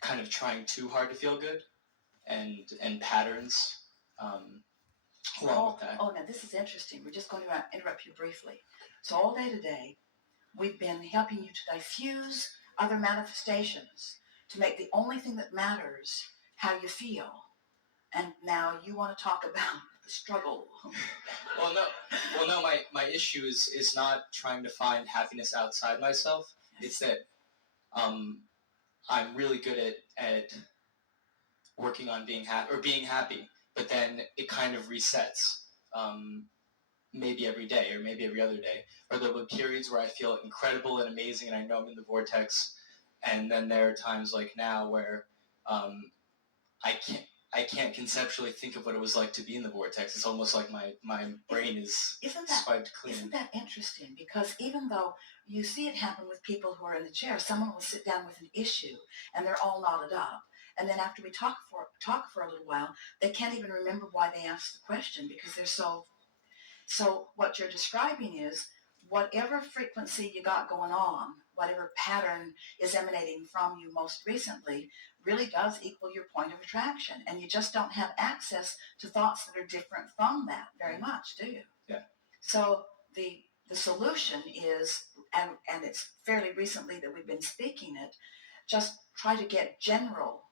kind of trying too hard to feel good, and patterns along with that. Oh, now this is interesting. We're just going to interrupt you briefly. So all day today, we've been helping you to diffuse other manifestations, to make the only thing that matters how you feel. And now you want to talk about the struggle. Well, no. My issue is not trying to find happiness outside myself. Yes. It's that I'm really good at working on being happy, but then it kind of resets. Maybe every day or maybe every other day. Or there'll be periods where I feel incredible and amazing and I know I'm in the vortex. And then there are times like now where I can't conceptually think of what it was like to be in the vortex. It's almost like my brain is swiped clean. Isn't that interesting? Because even though you see it happen with people who are in the chair, someone will sit down with an issue and they're all knotted up. And then after we talk for a little while, they can't even remember why they asked the question because they're so... So what you're describing is whatever frequency you got going on, whatever pattern is emanating from you most recently, really does equal your point of attraction. And you just don't have access to thoughts that are different from that very much, do you? Yeah. So the solution is, and it's fairly recently that we've been speaking it, just try to get general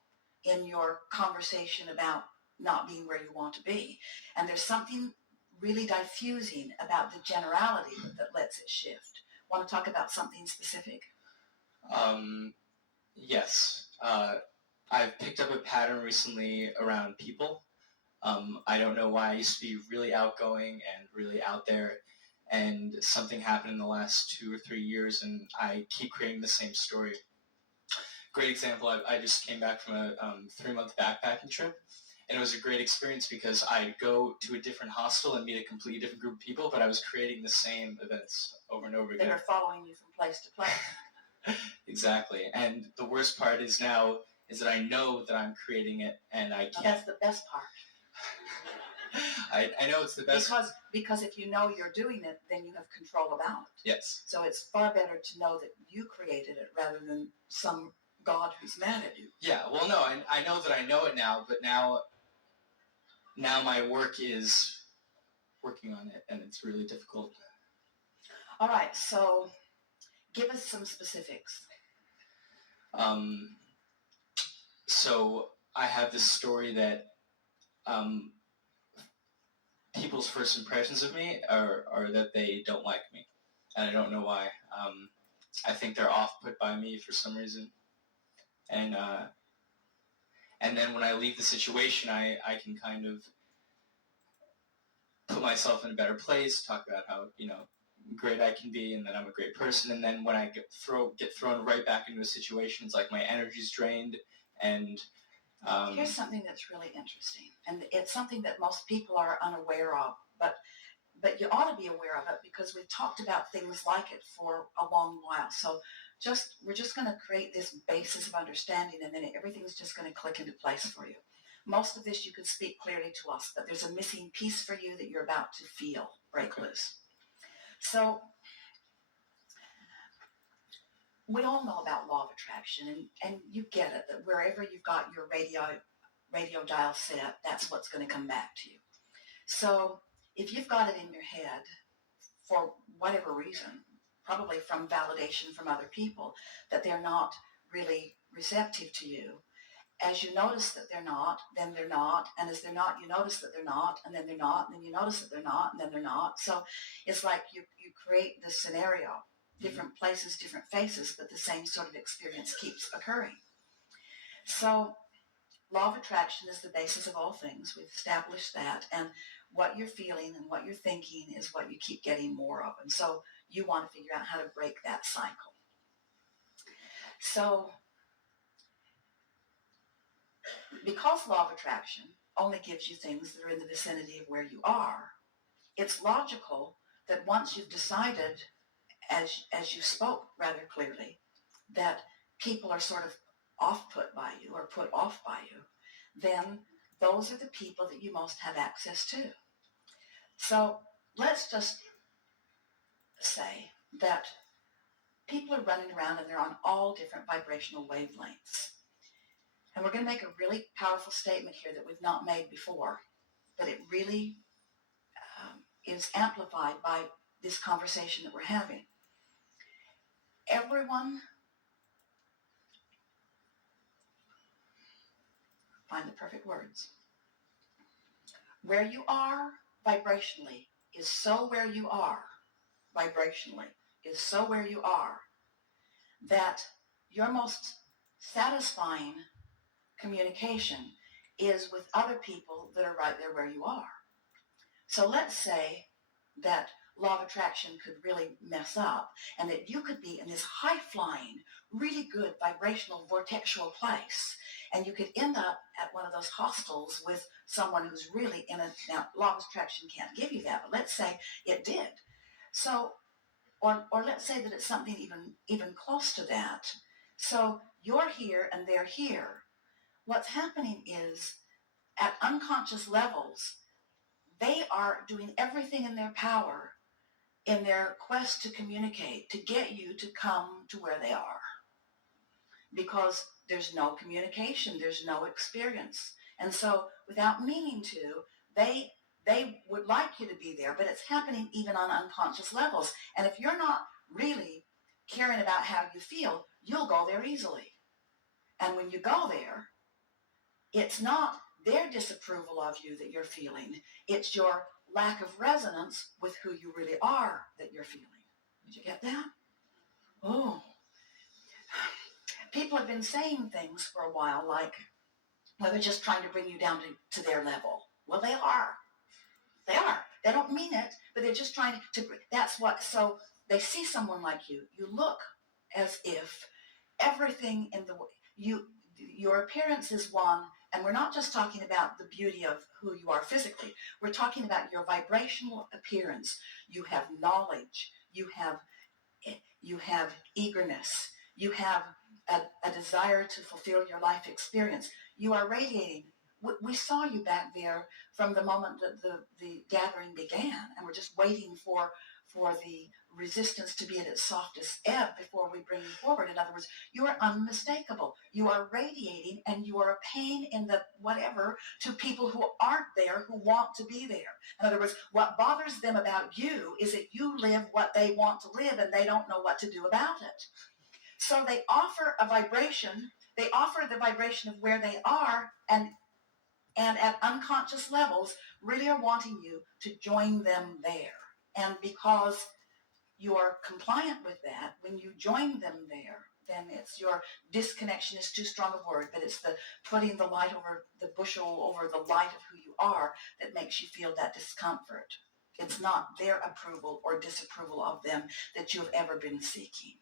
in your conversation about not being where you want to be. And there's something really diffusing about the generality that lets it shift. Want to talk about something specific? Yes. I've picked up a pattern recently around people. I don't know why. I used to be really outgoing and really out there, and something happened in the last 2 or 3 years, and I keep creating the same story. Great example, I just came back from a 3-month backpacking trip. And it was a great experience because I'd go to a different hostel and meet a completely different group of people, but I was creating the same events over and over again. They were following you from place to place. Exactly. And the worst part is now is that I know that I'm creating it and I can't. Well, that's the best part. I know it's the best. Because if you know you're doing it, then you have control about it. Yes. So it's far better to know that you created it rather than some God who's mad at you. Yeah, well, no, I know that I know it now, but now my work is working on it, and it's really difficult. All right, so give us some specifics. So I have this story that people's first impressions of me are that they don't like me, and I don't know why. I think they're off-put by me for some reason. And then when I leave the situation, I can kind of put myself in a better place, talk about how, great I can be and that I'm a great person. And then when I get thrown right back into a situation, it's like my energy's drained. And here's something that's really interesting. And it's something that most people are unaware of. But you ought to be aware of it because we've talked about things like it for a long while. So we're just going to create this basis of understanding, and then everything's just going to click into place for you. Most of this you could speak clearly to us, but there's a missing piece for you that you're about to feel break loose. So we all know about law of attraction, and you get it, that wherever you've got your radio dial set, that's what's going to come back to you. So if you've got it in your head for whatever reason, probably from validation from other people, that they're not really receptive to you, as you notice that they're not, then they're not, and as they're not, you notice that they're not, and then they're not, and then you notice that they're not, and then they're not. So it's like you create this scenario, different places, different faces, but the same sort of experience keeps occurring. So law of attraction is the basis of all things. We've established that. And what you're feeling and what you're thinking is what you keep getting more of. And so you want to figure out how to break that cycle. So because law of attraction only gives you things that are in the vicinity of where you are, it's logical that once you've decided, as you spoke rather clearly, that people are sort of off-put by you or put off by you, then those are the people that you most have access to. So let's just say that people are running around and they're on all different vibrational wavelengths. And we're going to make a really powerful statement here that we've not made before, but it really is amplified by this conversation that we're having. Everyone, find the perfect words. Where you are vibrationally is so where you are vibrationally is so where you are that your most satisfying communication is with other people that are right there where you are. So let's say that law of attraction could really mess up and that you could be in this high-flying, really good vibrational vortexual place, and you could end up at one of those hostels with someone who's really in a, now law of attraction can't give you that, but let's say it did. So, or let's say that it's something even close to that. So you're here and they're here. What's happening is at unconscious levels, they are doing everything in their power in their quest to communicate, to get you to come to where they are. Because there's no communication, there's no experience. And so without meaning to, they would like you to be there, but it's happening even on unconscious levels. And if you're not really caring about how you feel, you'll go there easily. And when you go there, it's not their disapproval of you that you're feeling. It's your lack of resonance with who you really are that you're feeling. Did you get that? Oh. People have been saying things for a while like, well, they're just trying to bring you down to their level. Well, they are. They are. They don't mean it, but they're just trying to, that's what, so they see someone like you. You look as if everything in the, your appearance is one, and we're not just talking about the beauty of who you are physically. We're talking about your vibrational appearance. You have knowledge. You have eagerness. You have a desire to fulfill your life experience. You are radiating. We saw you back there from the moment that the gathering began, and we're just waiting for the resistance to be at its softest ebb before we bring you forward. In other words, you are unmistakable. You are radiating, and you are a pain in the whatever to people who aren't there, who want to be there. In other words, what bothers them about you is that you live what they want to live, and they don't know what to do about it. So they offer a vibration. They offer the vibration of where they are, and at unconscious levels really are wanting you to join them there. And because you are compliant with that, when you join them there, then it's your disconnection is too strong a word, but it's the putting the light over the bushel, over the light of who you are, that makes you feel that discomfort. It's not their approval or disapproval of them that you've ever been seeking.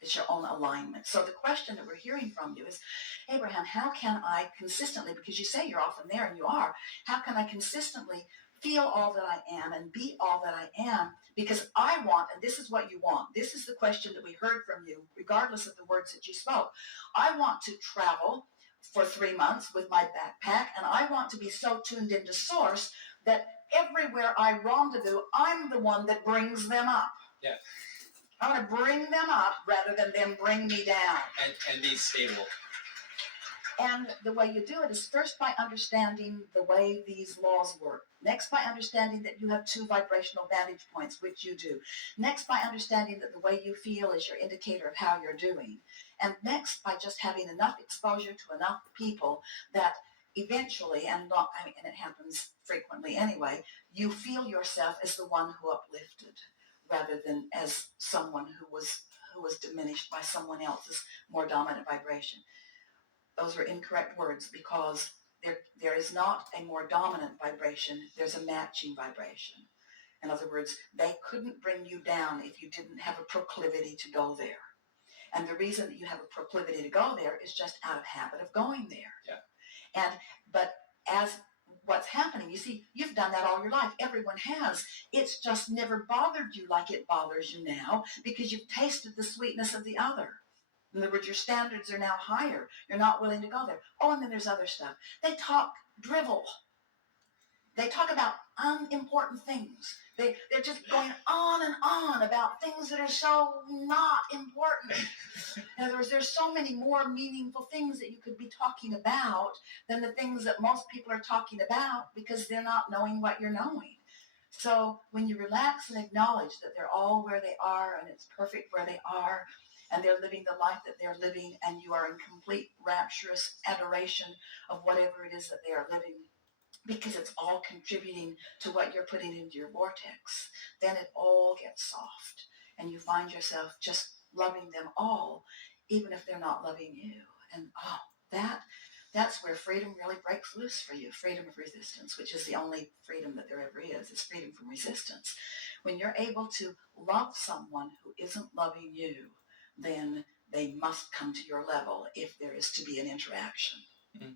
It's your own alignment. So the question that we're hearing from you is, Abraham, how can I consistently, because you say you're often there and you are, how can I consistently feel all that I am and be all that I am? Because I want, and this is what you want, this is the question that we heard from you, regardless of the words that you spoke. I want to travel for 3 months with my backpack, and I want to be so tuned into source that everywhere I rendezvous, I'm the one that brings them up. Yeah. I want to bring them up rather than them bring me down. And be stable. And the way you do it is first by understanding the way these laws work. Next, by understanding that you have 2 vibrational vantage points, which you do. Next, by understanding that the way you feel is your indicator of how you're doing. And next, by just having enough exposure to enough people that eventually, and it happens frequently anyway, you feel yourself as the one who uplifted, rather than as someone who was diminished by someone else's more dominant vibration. Those are incorrect words, because there is not a more dominant vibration, there's a matching vibration. In other words, they couldn't bring you down if you didn't have a proclivity to go there. And the reason that you have a proclivity to go there is just out of habit of going there. Yeah. But as what's happening, you see, you've done that all your life. Everyone has. It's just never bothered you like it bothers you now, because you've tasted the sweetness of the other. In other words, your standards are now higher. You're not willing to go there. Oh, and then there's other stuff. They talk drivel. They talk about unimportant things. They're just going on and on about things that are so not important. In other words, there's so many more meaningful things that you could be talking about than the things that most people are talking about because they're not knowing what you're knowing. So when you relax and acknowledge that they're all where they are and it's perfect where they are and they're living the life that they're living and you are in complete rapturous adoration of whatever it is that they are living, because it's all contributing to what you're putting into your vortex, then it all gets soft and you find yourself just loving them all, even if they're not loving you. And that's where freedom really breaks loose for you. Freedom of resistance, which is the only freedom that there ever is freedom from resistance. When you're able to love someone who isn't loving you, then they must come to your level if there is to be an interaction. Mm.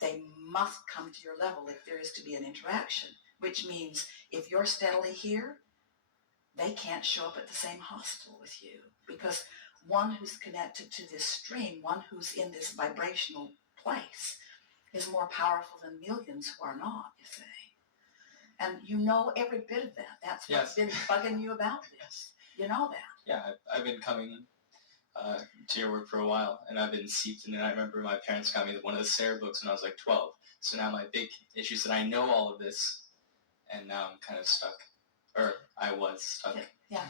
They must come to your level if there is to be an interaction, which means if you're steadily here, they can't show up at the same hostel with you, because one who's connected to this stream, one who's in this vibrational place, is more powerful than millions who are not, you see. And you know every bit of that. That's what's been bugging you about this. You know that. Yeah, I've been coming to your work for a while, and I've been seeped in it. I remember my parents got me one of the Sarah books when I was like 12. So now my big issue is that I know all of this, and now I'm kind of stuck. Or I was stuck. Yeah.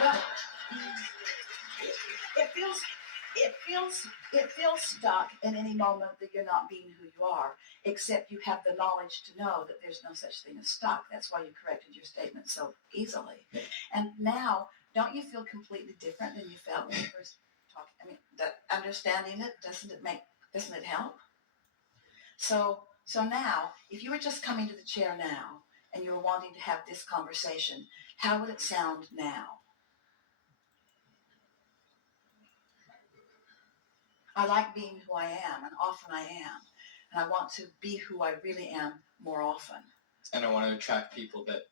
Well, it feels stuck in any moment that you're not being who you are, except you have the knowledge to know that there's no such thing as stuck. That's why you corrected your statement so easily. Yeah. And now, don't you feel completely different than you felt when you first talked? I mean, that understanding it, doesn't it help? So now, if you were just coming to the chair now and you were wanting to have this conversation, how would it sound now? I like being who I am, and often I am. And I want to be who I really am more often. And I want to attract people that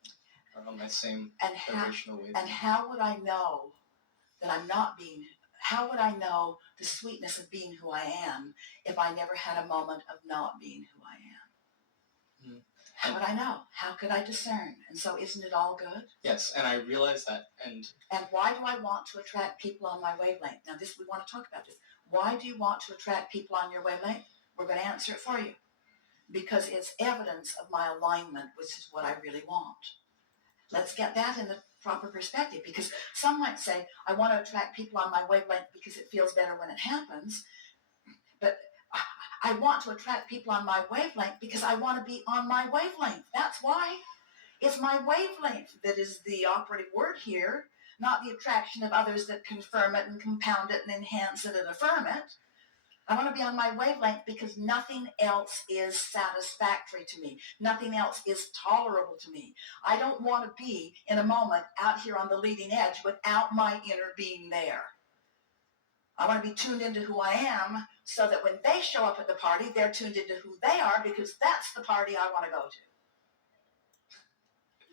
are on my same vibrational wavelength. And how would I know that I'm not being, how would I know the sweetness of being who I am if I never had a moment of not being who I am? Mm. How would I know? How could I discern? And so isn't it all good? Yes, and I realize that. And why do I want to attract people on my wavelength? Now we want to talk about this. Why do you want to attract people on your wavelength? We're going to answer it for you. Because it's evidence of my alignment, which is what I really want. Let's get that in the proper perspective, because some might say, I want to attract people on my wavelength because it feels better when it happens. But I want to attract people on my wavelength because I want to be on my wavelength. That's why. It's my wavelength that is the operative word here, not the attraction of others that confirm it and compound it and enhance it and affirm it. I want to be on my wavelength because nothing else is satisfactory to me. Nothing else is tolerable to me. I don't want to be in a moment out here on the leading edge without my inner being there. I want to be tuned into who I am so that when they show up at the party, they're tuned into who they are, because that's the party I want to go to.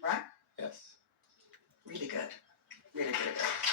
Right? Yes. Really good. Really, really good.